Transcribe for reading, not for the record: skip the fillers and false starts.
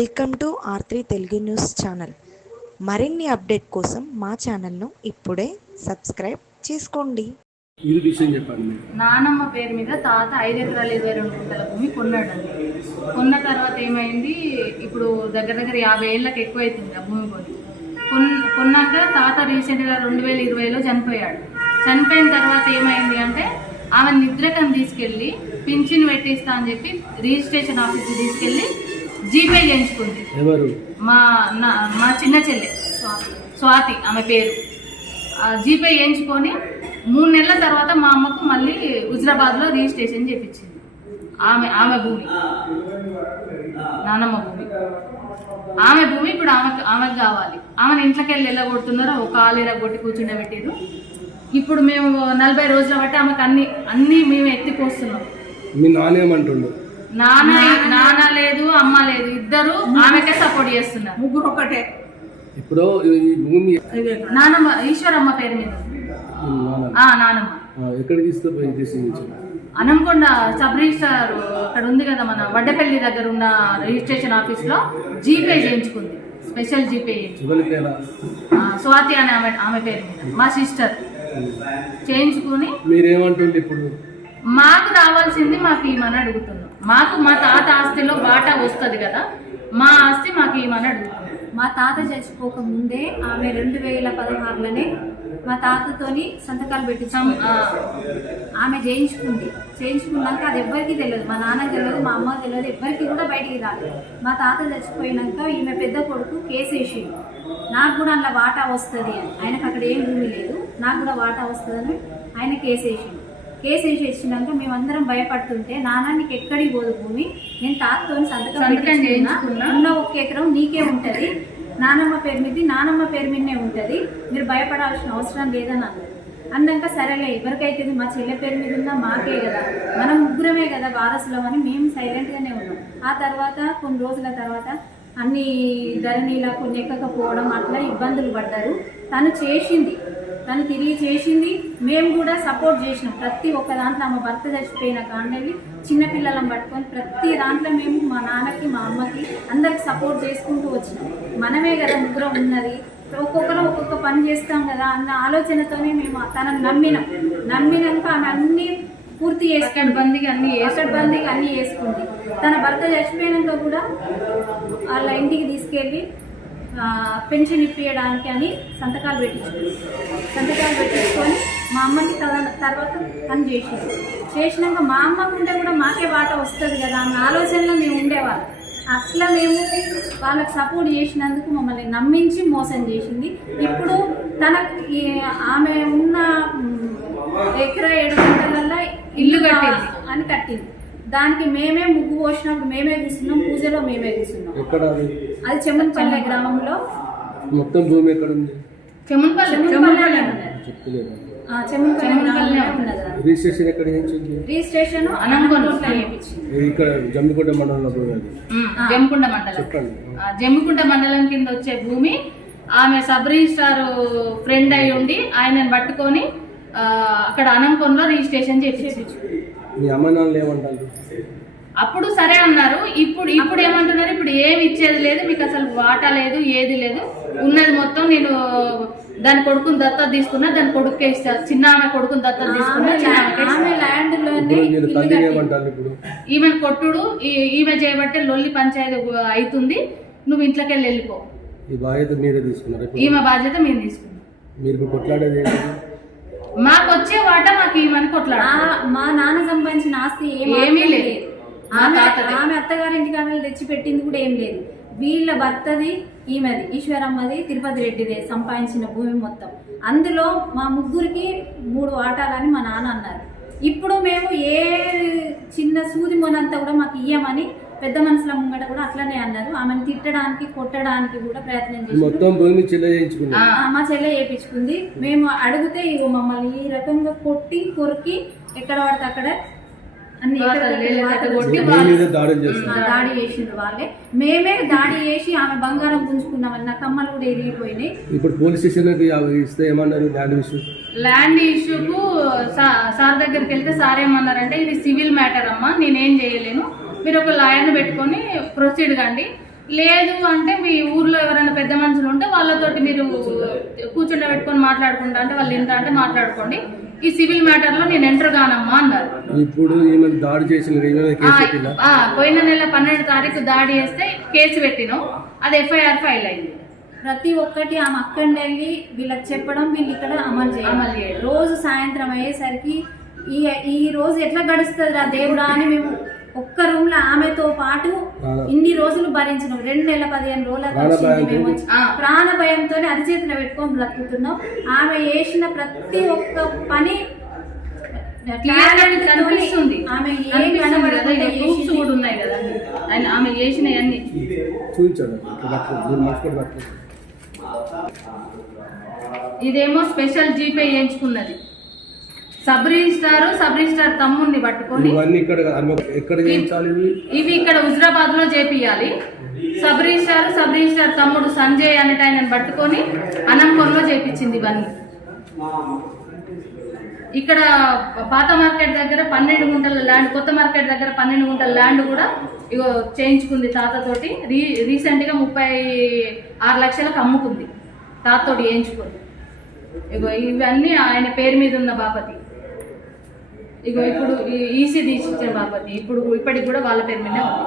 Welcome to R3 Telugu news channel. మరిన్ని update కోసం మా ఛానల్ను ఇప్పుడే సబ్స్క్రైబ్ చేసుకోండి. నానమ్మ పేరు మీద తాత 5 ఎకరాల 22 గుంటల భూమి కొన్నాడండి. కొన్న తర్వాత ఏమైంది, ఇప్పుడు దగ్గర 50 ఏళ్ళకి ఎక్కువ అవుతుంది ఆ భూమి కొన్నాక తాత రీసెంట్గా 2020లో చనిపోయాడు. చనిపోయిన తర్వాత ఏమైంది అంటే, ఆమె నిద్రకం తీసుకెళ్ళి పింఛన్ పెట్టిస్తా అని చెప్పి రిజిస్ట్రేషన్ ఆఫీస్కి తీసుకెళ్ళి జీపే చేయించుకుంది. మా చిన్న చెల్లె స్వాతి ఆమె పేరు. జీపే చేయించుకొని 3 నెలల తర్వాత మా అమ్మకు మళ్ళీ హుజరాబాద్లో రిజిస్ట్రేషన్ చేయించింది. ఆమె భూమి, నానమ్మ భూమి, ఆమె భూమి ఇప్పుడు ఆమెకు కావాలి. ఆమెను ఇంట్లోకి వెళ్ళి వెళ్ళగొడుతున్నారు, ఒక కాలు కొట్టి కూర్చుండబెట్టారు. ఇప్పుడు మేము 40 రోజుల బట్టి ఆమెకు అన్ని మేము ఎత్తిపోస్తున్నాం. మీ నానేమంటుండు? నాన్న లేదు, అమ్మ లేదు, ఇద్దరు ఆమెకే సపోర్ట్ చేస్తున్నారు. ముగ్గురు ఒకటే. ఇప్పుడు ఈ భూమి నానమ్మ ఈశ్వరమ్మ పేరు మీద. నానమ్మ ఎక్కడ తీసుకుపోయి అనంకొండ సబ్ రిజిస్టర్ అక్కడ ఉంది కదా, మన వడ్డపల్లి దగ్గర ఉన్న రిజిస్ట్రేషన్ ఆఫీస్ లో జీపే చేయించుకుంది. స్పెషల్ జీపే స్వాతి అనే ఆమె పేరు మీద, మా సిస్టర్ చేయించుకుని. మీరేమంటుంది? ఇప్పుడు మాకు రావాల్సింది మాకు ఏమని అడుగుతున్నాం. మా తాత ఆస్తిలో వాటా వస్తుంది కదా, మా ఆస్తి మాకు ఏమని అడుగుతున్నాం. మా తాత చచ్చిపోక ముందే ఆమె 2016లోనే మా తాతతోని సంతకాలు పెట్టించాం. ఆమె చేయించుకున్నాక అది ఎవ్వరికి తెలియదు, మా నాన్నకి తెలియదు, మా అమ్మకి తెలియదు, ఎవ్వరికి కూడా బయటికి రాలేదు. మా తాత చచ్చిపోయినాక ఈమె పెద్ద కొడుకు కేసు వేసిండు, నాకు కూడా అందులో వాటా వస్తుంది అని. ఆయనకు అక్కడ ఏం భూమి లేదు, నాకు కూడా వాటా వస్తుందని ఆయన కేసు వేసినాక మేమందరం భయపడుతుంటే, నాన్న నీకు ఎక్కడికి పోదు భూమి, నేను తాతతో సంతకం చేయించుకున్నా, ఉన్న 1 ఎకరం నీకే ఉంటుంది, నానమ్మ పేరు మీదనే ఉంటుంది, మీరు భయపడాల్సిన అవసరం లేదని అన్నాక సరేలే, ఎవరికైతే మా చెల్లె పేరు మీద ఉన్నా మాకే కదా, మనం ముగ్గురమే కదా వారసులం అని మేము సైలెంట్గానే ఉన్నాం. ఆ తర్వాత కొన్ని రోజుల తర్వాత అన్ని ధరణిలా కొన్ని ఎక్కకపోవడం అట్లా ఇబ్బందులు పడ్డారు. తను తిరిగి చేసింది, మేము కూడా సపోర్ట్ చేసినాం. ప్రతి ఒక్క దాంట్లో ఆమె భర్త చచ్చిపోయిన కాండెళ్ళి చిన్నపిల్లలను పట్టుకొని ప్రతి దాంట్లో మేము మా నాన్నకి మా అమ్మకి అందరికి సపోర్ట్ చేసుకుంటూ వచ్చినాం. మనమే కదా ముగ్గురం ఉన్నది, ఒక్కొక్కరు ఒక్కొక్క పని చేస్తాం కదా అన్న ఆలోచనతోనే మేము తనను నమ్మినాక ఆమె అన్ని పూర్తి చేసుకుంది, అన్ని వేసుకుంది. తన భర్త చచ్చిపోయినాక కూడా వాళ్ళ ఇంటికి తీసుకెళ్ళి పెన్షన్ ఇప్పించడానికి అని సంతకాలు పెట్టించుకొని మా అమ్మకి తర్వాత తను చేసినాక మా అమ్మకుంటే కూడా మాకే వాట వస్తుంది కదా అన్న ఆలోచనలో మేము ఉండేవాళ్ళం. అట్లా మేము వాళ్ళకి సపోర్ట్ చేసినందుకు మమ్మల్ని నమ్మించి మోసం చేసింది. ఇప్పుడు ఆమె ఉన్న ఎకరా 7 గుంటలల్లో ఇల్లు కట్టింది. దానికి మేమే ముగ్గు పోసినప్పుడు మేమే కూర్చున్నాం, పూజలో మేమే కూర్చున్నాం. అది చెమ్మన్పల్లె గ్రామంలో. మొత్తం భూమి ఎక్కడ ఉంది? చెమ్మన్పల్లె ఉన్నది. రిజిస్ట్రేషన్ ఎక్కడ చేయించింది? రిజిస్ట్రేషన్ అనంకొండలో చేయించింది. ఇక్కడ జమ్మికుంట మండలంలో భూమి. జమ్మికుంట మండలం. చెప్పండి. జమ్మికుంట మండలం కింద వచ్చే భూమి. ఆమె సబ్ రిజిస్ట్రార్ ఫ్రెండ్ అయి ఉండి ఆయనను పట్టుకొని అక్కడ అనంకొండలో రిజిస్ట్రేషన్ చేయించు. మీ అమ్మ నాన్నలు ఏమంటారు? అప్పుడు సరే అన్నారు. ఇప్పుడు ఏమంటున్నారు, ఇప్పుడు ఏమి ఇచ్చేది లేదు, మీకు అసలు వాటా లేదు, ఏది లేదు, ఉన్నది మొత్తం నేను దాని కొడుకుని దత్తత తీసుకున్నా, దాని కొడుకే ఇస్తా, చిన్న ఆమె కొడుకుని దత్తత తీసుకున్నా, ఈమె కొట్టుడు ఈమె చేయబట్టే లొల్లి పంచాయతీ అవుతుంది, నువ్వు ఇంట్లోకి వెళ్ళిపో. ఈ బాధ్యత మీరే తీసుకున్నారు? ఈమె బాధ్యత మేము తీసుకున్నాం. మీరు కొట్లాడేది మాకు వచ్చే వాటా మాకు ఈమెను కొట్లాడ. మా నాన్న సంపాదించిన ఆస్తి ఏమీ లేదు. ఆమె అత్తగారింటి కాడలు తెచ్చి పెట్టింది కూడా ఏం లేదు. వీళ్ళ భర్తది, ఈమెది ఈశ్వరమ్మది, తిరుపతి రెడ్డిదే సంపాదించిన భూమి మొత్తం. అందులో మా ముగ్గురికి 3 వాటాలని మా నాన్న అన్నారు. ఇప్పుడు మేము ఏ చిన్న సూది మొనంతా కూడా మాకు ఇయ్యమని పెద్ద మనుషుల ముంగట కూడా అట్లనే అన్నారు. ఆమెను తిట్టడానికి కొట్టడానికి కూడా ప్రయత్నం చేసి మా చెల్లె చేయించుకుంది. మేము అడిగితే ఇగో మమ్మల్ని ఈ రకంగా కొట్టి కొరికి ఎక్కడ పడితే అక్కడ అన్ని దాడి చేసింది వాళ్ళే. మేమే దాడి చేసి ఆమె బంగారం గుంజుకున్నామని నా కమ్మలు కూడా ఇరిగిపోయినాయి. ఇప్పుడు పోలీస్ స్టేషన్ ఇస్తే ఏమన్నారు? ల్యాండ్ ఇష్యూకు సార్ దగ్గరికి వెళ్తే సార్ ఏమన్నారంటే, ఇది సివిల్ మ్యాటర్ అమ్మా, నేనేం చేయలేను, మీరు ఒక లాయర్ని పెట్టుకొని ప్రొసీడ్ కండి, లేదు అంటే మీ ఊర్లో ఎవరైనా పెద్ద మనుషులు ఉంటే వాళ్ళతోటి మీరు కూర్చుండ పెట్టుకొని మాట్లాడుకుంటా అంటే వాళ్ళు ఎంత అంటే మాట్లాడుకోండి, ఈ సివిల్ మ్యాటర్ లో నేను ఎంటర్ కానమ్మా అన్నారు. ఇప్పుడు ఈమె దాడి చేసిన కేసు పెట్టిందా? పోయిన నెల 12 తారీఖు దాడి చేస్తే కేసు పెట్టినాం, అది ఎఫ్ఐఆర్ ఫైల్ అయింది. ప్రతి ఒక్కటి ఆమె అక్కడి వెళ్ళి వీళ్ళకి చెప్పడం, వీళ్ళు ఇక్కడ అమలు చేయాలి. రోజు సాయంత్రం అయ్యేసరికి ఈ రోజు ఎట్లా గడుస్తుంది ఆ దేవుడా అని మేము ఒక్క రూమ్ లో ఆమెతో పాటు ఇన్ని రోజులు భరించినాం. 2 నెలల 15 రోజులకు వచ్చింది. మేము ప్రాణ భయంతో అరిచేతిలో పెట్టుకొని బ్రతుకుతున్నాం. ఆమె చేసిన ప్రతి ఒక్క పని కనిపిస్తుంది. ఆమె కూడా ఉన్నాయి కదా ఆమె చేసినవన్నీ చూపించాడు. ఇదేమో స్పెషల్ జీపే చేయించుకున్నది. సబ్ రిజిస్టార్ తమ్ముడిని పట్టుకొని ఇవి ఇక్కడ హుజరాబాద్ లో చేపియాలి. సబ్ రిజిస్టార్ తమ్ముడు సంజయ్ అనేట ఆయనను పట్టుకొని అనంకొండలో చేపించింది ఇవన్నీ. ఇక్కడ పాత మార్కెట్ దగ్గర 12 గుంటల ల్యాండ్, కొత్త మార్కెట్ దగ్గర 12 గుంటల ల్యాండ్ కూడా ఇగో చేయించుకుంది తాతతోటి. రీసెంట్ గా 36 లక్షలకు అమ్ముకుంది తాతతోటి చేయించుకుంది. ఇగో ఇవన్నీ ఆయన పేరు మీద ఉన్న బాపతి. ఇగో ఇప్పుడు ఈసీ తీసిచ్చిన బాపతి ఇప్పటికి కూడా వాళ్ళ పేరు మీదే ఉంది.